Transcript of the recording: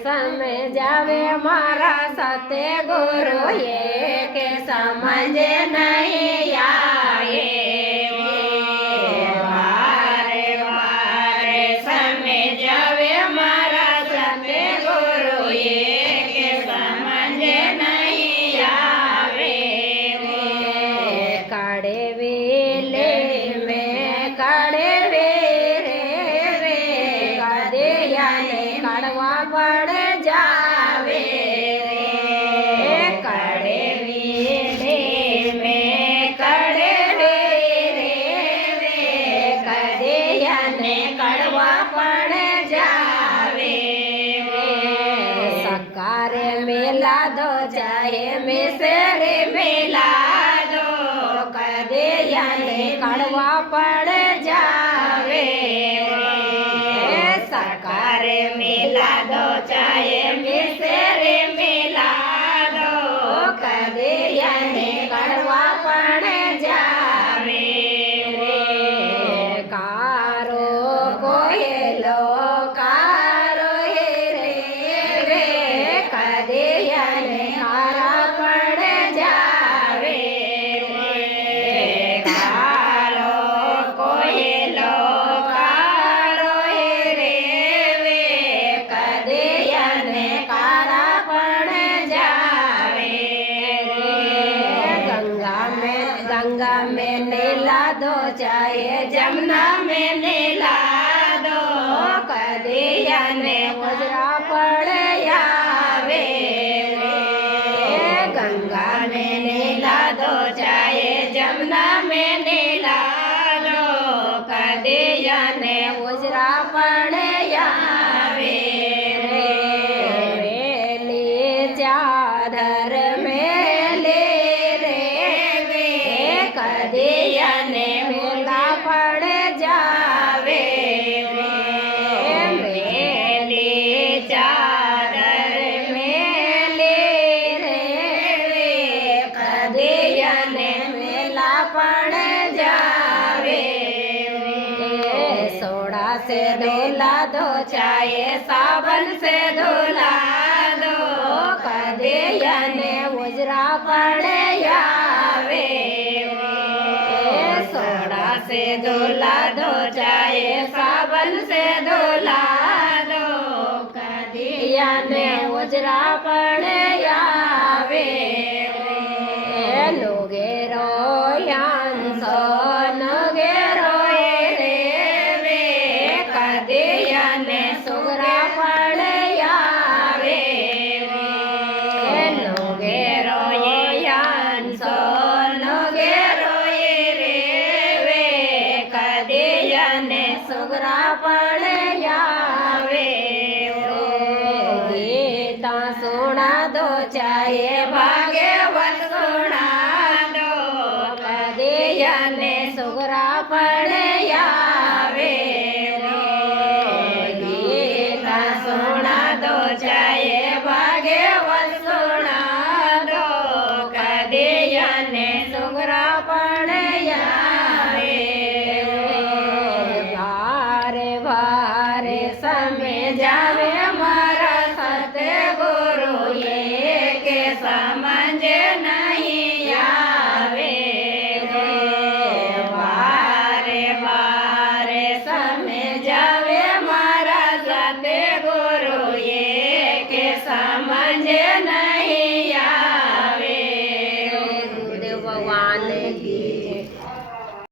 સમજાવે મારા સતગુરુએ કે સમજે નહીં આવે વારે વારે સમજાવે મારા સતગુરુએ કે સમજે નહીં આવે કાળે વેલે મેં કાળે વેરે રે કાળિયાને કાઢવા પડે જાવે રે કાળે વેલે મેં કાળે વેરે રે કાળિયાને કાઢવા પડે જાવે રે સકારે મેલા દો ચાહે મેસરે મેલા દો કદિયાને કાઢવા પડે જાવે રે સકારે મેલા દો ચાહે મેસરે મેલા દો કદિયાને કાઢવા પડે જાવે રે કારો કોયલો કારો હે રે કદિયાને હારા પડે જાવે રે કારો કોયલો કારો હે રે કદિયાને કારા પડે જાવે રે गंगा में नीला दो चाहे जमुना में नीला दो कदियाने उजरा पड़े आवे रे गंगा में नीला दो चाहे जमुना में नीला दो कदियाने उजरा पड़े आवे रे वेली चादर मेले कदियाने मेला पड़ जावे रे मेली चादर मेले रे कदियाने मेला पड़ जावे रे सोडा से धोला दो चाहे साबन से धोला दो कदियाने उजरा पड़ आवे सोडा से धोला दो चाहे साबन से धोला दो कदियाने उजरा पड़े आवे रे नुगेरो यांसो नुगेरो रे कदियाने सुगरा पड़े आवे रे नुगेरो यांसो नुगेरो कदियाने सुगरा पड़े आवे गीता सुना दो चाहे भागवत सुना दो कदियाने सुगरा पड़े आवे गीता सुना दो चाहे भागवत सुना दो कदियाने सुगरा पड़े आवे समझावे मारा सतगुरुए के समझ नहीं आवे रे बारे बारे समझावे मारा सतगुरुए के समझ नहीं